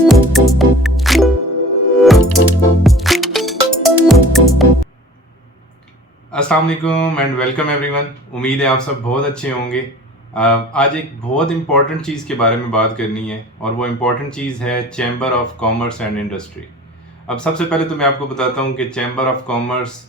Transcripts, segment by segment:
अस्सलाम वालेकुम and welcome everyone. उम्मीद है आप सब बहुत अच्छे होंगे। आज एक बहुत इम्पॉर्टेंट चीज़ के बारे में बात करनी है और वो इम्पॉर्टेंट चीज़ है chamber of commerce and industry. अब सबसे पहले तो मैं आपको बताता हूँ कि चैम्बर ऑफ कॉमर्स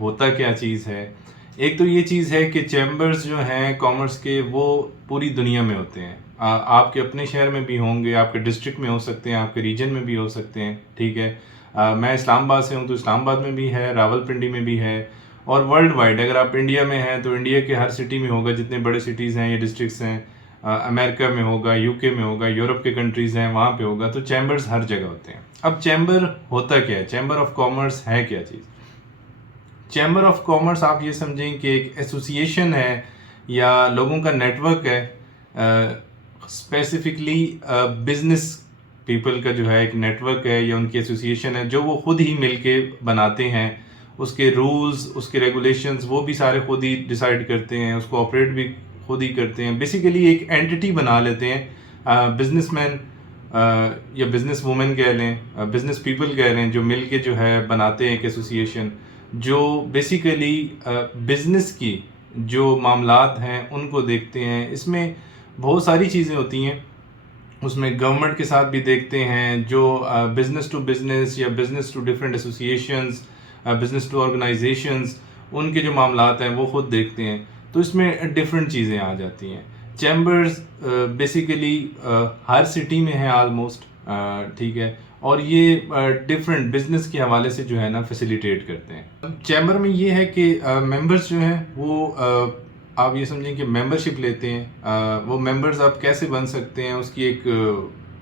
होता क्या चीज़ है। एक तो ये चीज़ है कि चैम्बर्स जो हैं कॉमर्स के वो पूरी दुनिया में होते हैं। आपके अपने शहर में भी होंगे, आपके डिस्ट्रिक्ट में हो सकते हैं, आपके रीजन में भी हो सकते हैं। ठीक है, मैं इस्लामाबाद से हूँ तो इस्लामाबाद में भी है, रावलपिंडी में भी है और वर्ल्ड वाइड अगर आप इंडिया में हैं तो इंडिया के हर सिटी में होगा, जितने बड़े सिटीज़ हैं या डिस्ट्रिक्ट्स हैं। अमेरिका में होगा, यूके में होगा, यूरोप के कंट्रीज़ हैं वहाँ पे होगा। तो चैम्बर्स हर जगह होते हैं। अब चैम्बर होता क्या है, चैम्बर ऑफ कॉमर्स है क्या चीज़? चैम्बर ऑफ कॉमर्स आप ये समझें कि एक एसोसिएशन है या लोगों का नेटवर्क है। स्पेसिफिकली बिजनेस पीपल का जो है एक नेटवर्क है या उनकी एसोसिएशन है जो वो खुद ही मिलके बनाते हैं। उसके रूल्स, उसके रेगुलेशंस वो भी सारे खुद ही डिसाइड करते हैं, उसको ऑपरेट भी खुद ही करते हैं। बेसिकली एक एंटिटी बना लेते हैं बिजनेसमैन या बिजनेस वुमेन कह लें, बिजनेस पीपल कह लें, जो मिल के जो है बनाते हैं एक एसोसिएशन जो बेसिकली बिजनेस की जो मामलात हैं उनको देखते हैं। इसमें बहुत सारी चीज़ें होती हैं, उसमें गवर्नमेंट के साथ भी देखते हैं, जो बिज़नेस टू बिज़नेस या business to different associations, business to organisations, उनके जो मामलात हैं वो खुद देखते हैं। तो इसमें डिफरेंट चीज़ें आ जाती हैं। चैम्बर्स बेसिकली हर सिटी में है ऑलमोस्ट, ठीक है, और ये डिफरेंट बिजनेस के हवाले से जो है ना फैसिलिटेट करते हैं। चैम्बर में ये है कि मेंबर्स जो हैं वो आप ये समझें कि मेंबरशिप लेते हैं। वो मेंबर्स आप कैसे बन सकते हैं, उसकी एक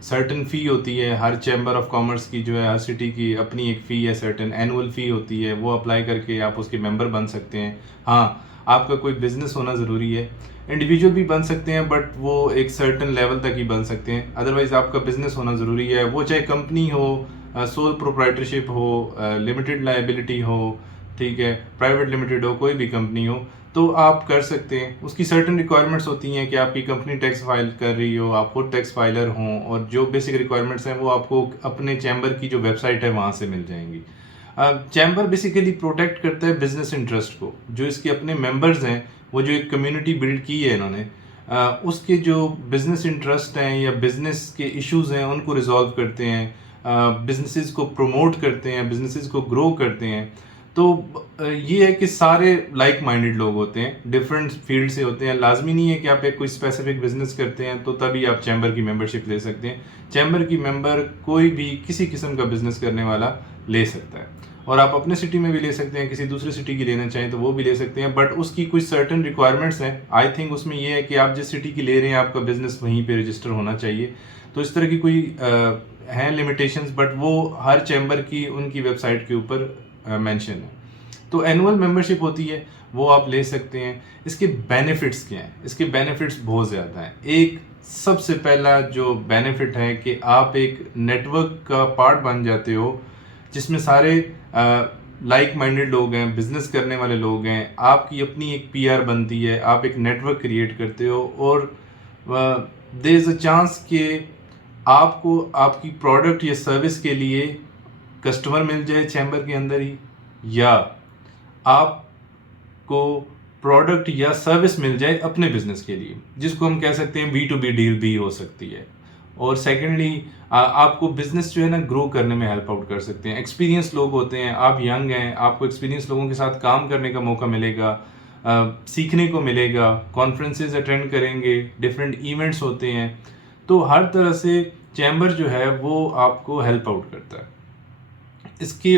सर्टन फ़ी होती है। हर चैम्बर ऑफ कॉमर्स की जो है हर सिटी की अपनी एक फ़ी है, सर्टन एनुअल फ़ी होती है, वो अप्लाई करके आप उसके मेंबर बन सकते हैं। हाँ, आपका कोई बिजनेस होना ज़रूरी है। इंडिविजुअल भी बन सकते हैं बट वो एक सर्टन लेवल तक ही बन सकते हैं। अदरवाइज़ आपका बिजनेस होना ज़रूरी है, वो चाहे कंपनी हो, सोल प्रोप्राइटरशिप हो, लिमिटेड लाइबिलिटी हो, ठीक है, प्राइवेट लिमिटेड हो, कोई भी कंपनी हो, तो आप कर सकते हैं। उसकी सर्टन रिक्वायरमेंट्स होती हैं कि आपकी कंपनी टैक्स फाइल कर रही हो, आप खुद टैक्स फाइलर हों, और जो बेसिक रिक्वायरमेंट्स हैं वो आपको अपने चैम्बर की जो वेबसाइट है वहाँ से मिल जाएंगी। चैम्बर बेसिकली प्रोटेक्ट करता है बिजनेस इंटरेस्ट को। जो इसके अपने मेंबर्स हैं, वो जो एक कम्युनिटी बिल्ड की है इन्होंने, उसके जो बिजनेस इंटरेस्ट हैं या बिजनेस के इश्यूज हैं उनको रिजॉल्व करते हैं, बिजनेसेस को प्रमोट करते हैं, बिजनेसेस को ग्रो करते हैं। तो ये है कि सारे लाइक माइंडेड लोग होते हैं, डिफरेंट फील्ड से होते हैं। लाजमी नहीं है कि आप एक कोई स्पेसिफिक बिजनेस करते हैं तो तभी आप चैम्बर की मेंबरशिप ले सकते हैं। चैम्बर की मेंबर कोई भी किसी किस्म का बिजनेस करने वाला ले सकता है, और आप अपने सिटी में भी ले सकते हैं, किसी दूसरी सिटी की लेना चाहें तो वो भी ले सकते हैं। बट उसकी कुछ सर्टन रिक्वायरमेंट्स हैं। आई थिंक उसमें ये है कि आप जिस सिटी की ले रहे हैं आपका बिजनेस वहीं पे रजिस्टर होना चाहिए। तो इस तरह की कोई हैं लिमिटेशंस, बट वो हर चैम्बर की उनकी वेबसाइट के ऊपर मेंशन है। तो एनुअल मेंबरशिप होती है, वो आप ले सकते हैं। इसके बेनिफिट्स क्या हैं? इसके बेनिफिट्स बहुत ज़्यादा हैं। एक सबसे पहला जो बेनिफिट है कि आप एक नेटवर्क का पार्ट बन जाते हो जिसमें सारे लाइक माइंडेड लोग हैं, बिजनेस करने वाले लोग हैं। आपकी अपनी एक पीआर बनती है, आप एक नेटवर्क क्रिएट करते हो, और देयर इज़ अ चांस कि आपको आपकी प्रोडक्ट या सर्विस के लिए कस्टमर मिल जाए चैम्बर के अंदर ही, या आपको प्रोडक्ट या सर्विस मिल जाए अपने बिजनेस के लिए, जिसको हम कह सकते हैं B2B डील भी हो सकती है। और सेकेंडली आपको बिजनेस जो है ना ग्रो करने में हेल्प आउट कर सकते हैं। एक्सपीरियंस लोग होते हैं, आप यंग हैं, आपको एक्सपीरियंस लोगों के साथ काम करने का मौका मिलेगा, सीखने को मिलेगा, कॉन्फ्रेंसेज अटेंड करेंगे, डिफरेंट इवेंट्स होते हैं। तो हर तरह से चैम्बर जो है वो आपको हेल्प आउट करता है। इसके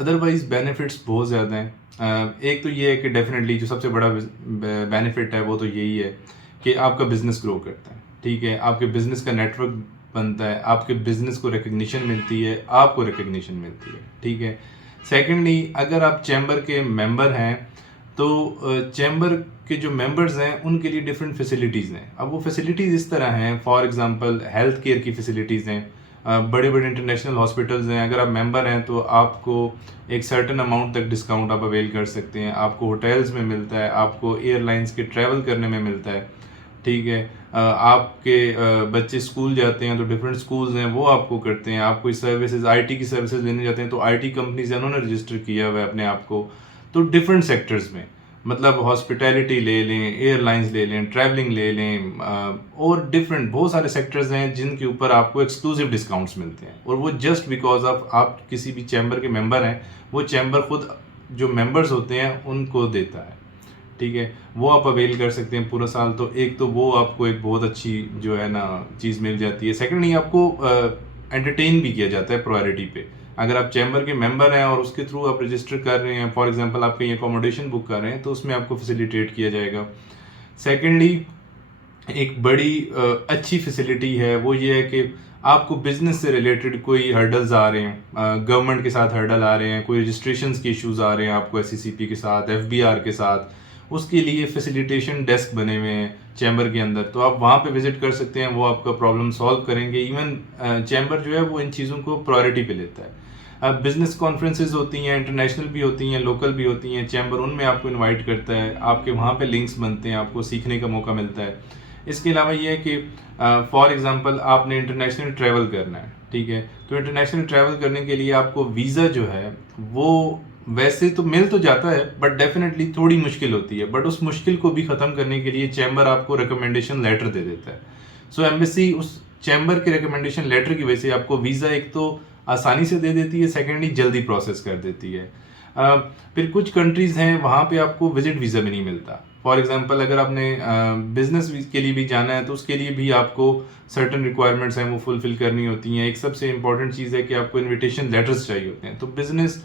अदरवाइज बेनिफिट्स बहुत ज़्यादा हैं। एक तो ये है कि डेफिनेटली जो सबसे बड़ा बेनिफिट है वो तो यही है कि आपका बिजनेस ग्रो करता है, ठीक है, आपके बिजनेस का नेटवर्क बनता है, आपके बिजनेस को रिकग्निशन मिलती है, आपको रिकग्निशन मिलती है, ठीक है। सेकेंडली अगर आप चैम्बर के मेंबर हैं तो चैम्बर के जो मेंबर्स हैं उनके लिए डिफरेंट फैसिलिटीज़ हैं। अब वो फैसिलिटीज़ इस तरह हैं, फॉर एग्जांपल हेल्थ केयर की फैसिलिटीज़ हैं, बड़े बड़े इंटरनेशनल हॉस्पिटल्स हैं। अगर आप मेंबर हैं तो आपको एक सर्टन अमाउंट तक डिस्काउंट आप अवेल कर सकते हैं। आपको होटल्स में मिलता है, आपको एयरलाइंस के ट्रैवल करने में मिलता है। ठीक है। आपके बच्चे स्कूल जाते हैं तो डिफरेंट स्कूल्स हैं वो आपको करते हैं। आप कोई सर्विसेज आईटी की सर्विसेज लेने जाते हैं तो आईटी कंपनीज उन्होंने रजिस्टर किया हुआ है अपने आप को। तो डिफरेंट सेक्टर्स में, मतलब हॉस्पिटैलिटी ले लें, एयरलाइंस ले लें, ट्रैवलिंग ले लें, और डिफरेंट बहुत सारे सेक्टर्स हैं जिनके ऊपर आपको एक्सक्लूसिव डिस्काउंट्स मिलते हैं। और वो जस्ट बिकॉज ऑफ आप किसी भी चैम्बर के मेंबर हैं, वो चैम्बर खुद जो मेंबर्स होते हैं उनको देता है। ठीक है, वो आप अवेल कर सकते हैं पूरा साल। तो एक तो वो आपको एक बहुत अच्छी जो है ना चीज़ मिल जाती है। सेकेंडली आपको एंटरटेन भी किया जाता है प्रायोरिटी पे। अगर आप चैम्बर के मेंबर हैं और उसके थ्रू आप रजिस्टर कर रहे हैं, फॉर एग्जांपल आप कहीं अकोमोडेशन बुक कर रहे हैं, तो उसमें आपको फैसिलिटेट किया जाएगा। सेकेंडली एक बड़ी अच्छी फैसिलिटी है वो ये है कि आपको बिजनेस से रिलेटेड कोई हर्डल्स आ रहे हैं, गवर्नमेंट के साथ हर्डल आ रहे हैं, कोई रजिस्ट्रेशंस के इश्यूज आ रहे हैं आपको एससीसीपी के साथ, एफबीआर के साथ, उसके लिए फैसिलिटेशन डेस्क बने हुए हैं चैम्बर के अंदर। तो आप वहाँ पे विजिट कर सकते हैं, वो आपका प्रॉब्लम सॉल्व करेंगे। इवन चैम्बर जो है वो इन चीज़ों को प्रायोरिटी पे लेता है। अब बिजनेस कॉन्फ्रेंसेज होती हैं, इंटरनेशनल भी होती हैं, लोकल भी होती हैं, चैम्बर उनमें आपको इनवाइट करता है, आपके वहाँ पे लिंक्स बनते हैं, आपको सीखने का मौका मिलता है। इसके अलावा ये है कि फॉर एग्जांपल आपने इंटरनेशनल ट्रैवल करना है, ठीक है, तो इंटरनेशनल ट्रैवल करने के लिए आपको वीज़ा जो है वो वैसे तो मिल तो जाता है बट डेफिनेटली थोड़ी मुश्किल होती है। बट उस मुश्किल को भी ख़त्म करने के लिए चैम्बर आपको रिकमेंडेशन लेटर दे देता है। सो एम्बेसी उस चैम्बर के रिकमेंडेशन लेटर की वजह से आपको वीज़ा एक तो आसानी से दे देती है, सेकेंडली जल्दी प्रोसेस कर देती है। फिर कुछ कंट्रीज़ हैं वहाँ पे आपको विजिट वीज़ा भी नहीं मिलता। फॉर एग्जांपल अगर आपने बिजनेस के लिए भी जाना है तो उसके लिए भी आपको सर्टन रिक्वायरमेंट्स हैं वो फुलफिल करनी होती हैं। एक सबसे इंपॉर्टेंट चीज़ है कि आपको इनविटेशन लेटर्स चाहिए होते हैं। तो बिजनेस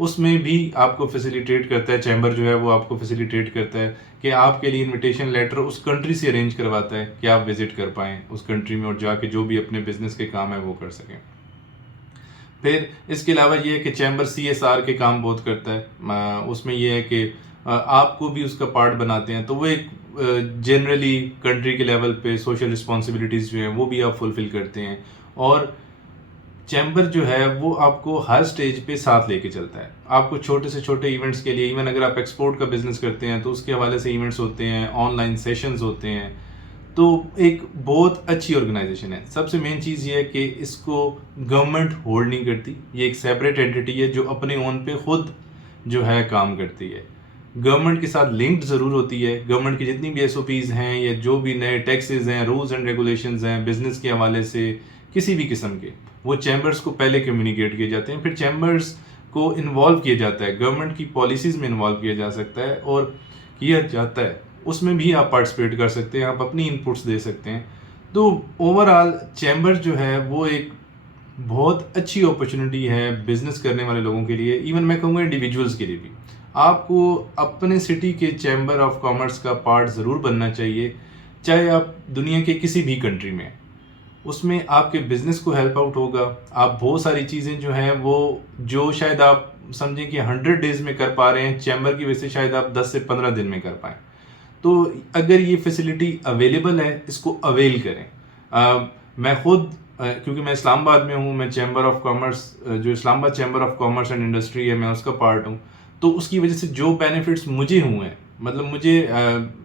उसमें भी आपको फैसिलिटेट करता है, चैम्बर जो है वो आपको फैसिलिटेट करता है कि आपके लिए इनविटेशन लेटर उस कंट्री से अरेंज करवाता है कि आप विजिट कर पाएँ उस कंट्री में और जाके जो भी अपने बिजनेस के काम है वो कर सकें। फिर इसके अलावा ये है कि चैम्बर सीएसआर के काम बहुत करता है। उसमें ये है कि आपको भी उसका पार्ट बनाते हैं, तो वो एक जनरली कंट्री के लेवल पे सोशल रिस्पॉन्सिबिलिटीज़ जो हैं वो भी आप फुलफिल करते हैं। और चैम्बर जो है वो आपको हर स्टेज पे साथ लेके चलता है। आपको छोटे से छोटे इवेंट्स के लिए, इवन अगर आप एक्सपोर्ट का बिजनेस करते हैं तो उसके हवाले से इवेंट्स होते हैं, ऑनलाइन सेशंस होते हैं। तो एक बहुत अच्छी ऑर्गेनाइजेशन है। सबसे मेन चीज़ ये है कि इसको गवर्नमेंट होल्ड नहीं करती, ये एक सेपरेट एंटिटी है जो अपने ओन पे खुद जो है काम करती है। गवर्नमेंट के साथ लिंक्ड ज़रूर होती है। गवर्नमेंट की जितनी भी एसओपीज़ हैं या जो भी नए टैक्सेस हैं, रूल्स एंड रेगुलेशंस हैं बिजनेस के हवाले से किसी भी किस्म के, वो चैम्बर्स को पहले कम्युनिकेट किए जाते हैं। फिर चैम्बर्स को इन्वॉल्व किया जाता है, गवर्नमेंट की पॉलिसीज़ में इन्वॉल्व किया जा सकता है और किया जाता है। उसमें भी आप पार्टिसिपेट कर सकते हैं, आप अपनी इनपुट्स दे सकते हैं। तो ओवरऑल चैम्बर जो है वो एक बहुत अच्छी अपॉर्चुनिटी है बिजनेस करने वाले लोगों के लिए, इवन मैं कहूँगा इंडिविजुअल्स के लिए भी। आपको अपने सिटी के चैम्बर ऑफ कॉमर्स का पार्ट ज़रूर बनना चाहिए, चाहे आप दुनिया के किसी भी कंट्री में। उसमें आपके बिजनेस को हेल्प आउट होगा। आप बहुत सारी चीज़ें जो हैं वो जो शायद आप समझें कि 100 डेज़ में कर पा रहे हैं, चैम्बर की वजह से शायद आप 10 से 15 दिन में कर पाएँ। तो अगर ये फैसिलिटी अवेलेबल है, इसको अवेल करें। मैं खुद क्योंकि मैं इस्लामाबाद में हूँ, मैं चैम्बर ऑफ कॉमर्स जो Islamabad chamber of commerce and industry है, मैं उसका पार्ट हूँ। तो उसकी वजह से जो बेनिफिट्स मुझे हुए हैं, मतलब मुझे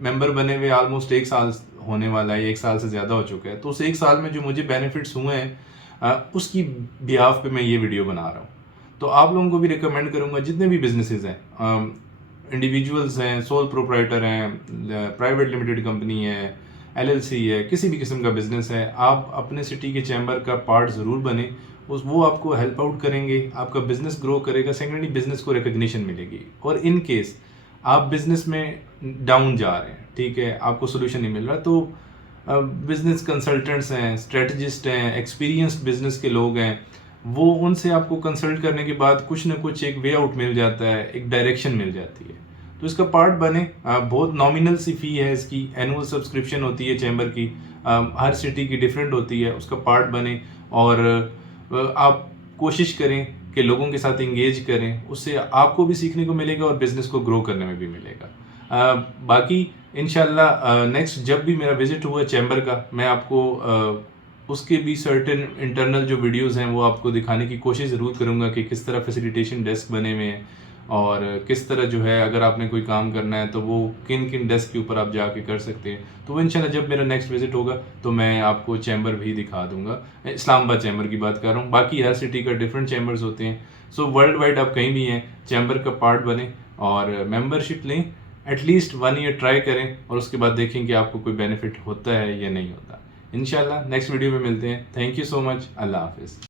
मेंबर बने हुए ऑलमोस्ट 1 साल होने वाला है, 1 साल से ज़्यादा हो चुका है। तो उस 1 साल में जो मुझे बेनिफिट्स हुए हैं उसकी बिहाफ पे मैं ये वीडियो बना रहा हूँ। तो आप लोगों को भी रिकमेंड करूँगा, जितने भी बिजनेसेस हैं, इंडिविजुअल्स हैं, सोल प्रोप्राइटर हैं, प्राइवेट लिमिटेड कंपनी है, एलएलसी है, किसी भी किस्म का बिजनेस है, आप अपने सिटी के चैम्बर का पार्ट ज़रूर बने। वो आपको हेल्प आउट करेंगे, आपका बिजनेस ग्रो करेगा, सेकेंडली बिजनेस को रिकग्निशन मिलेगी। और इन केस आप बिजनेस में डाउन जा रहे हैं, ठीक है, आपको सोल्यूशन नहीं मिल रहा, तो बिजनेस कंसल्टेंट्स हैं, स्ट्रेटजिस्ट हैं, एक्सपीरियंस्ड बिजनेस के लोग हैं, वो उनसे आपको कंसल्ट करने के बाद कुछ ना कुछ एक वे आउट मिल जाता है, एक डायरेक्शन मिल जाती है। तो इसका पार्ट बने। बहुत नॉमिनल सी फ़ी है इसकी, एनुअल सब्सक्रिप्शन होती है चैम्बर की, हर सिटी की डिफरेंट होती है, उसका पार्ट बने और आप कोशिश करें कि लोगों के साथ इंगेज करें, उससे आपको भी सीखने को मिलेगा और बिज़नेस को ग्रो करने में भी मिलेगा। बाकी इंशाल्लाह नेक्स्ट जब भी मेरा विजिट हुआ चैम्बर का, मैं आपको उसके भी सर्टेन इंटरनल जो वीडियोस हैं वो आपको दिखाने की कोशिश ज़रूर करूँगा कि किस तरह फैसिलिटेशन डेस्क बने हुए हैं, और किस तरह जो है अगर आपने कोई काम करना है तो वो किन किन डेस्क के ऊपर आप जाके कर सकते हैं। तो वो इंशाल्लाह जब मेरा नेक्स्ट विज़िट होगा तो मैं आपको चैम्बर भी दिखा दूँगा। इस्लामाबाद चैम्बर की बात कर रहा हूँ, बाकी हर सिटी का डिफरेंट चैम्बर्स होते हैं। सो वर्ल्ड वाइड आप कहीं भी हैं, चैम्बर का पार्ट बने और मेंबरशिप लें, एटलीस्ट 1 ईयर ट्राई करें और उसके बाद देखें कि आपको कोई बेनिफिट होता है या नहीं होता। इंशाल्लाह नेक्स्ट वीडियो में मिलते हैं। Thank you so much. अल्लाह हाफ़िज़।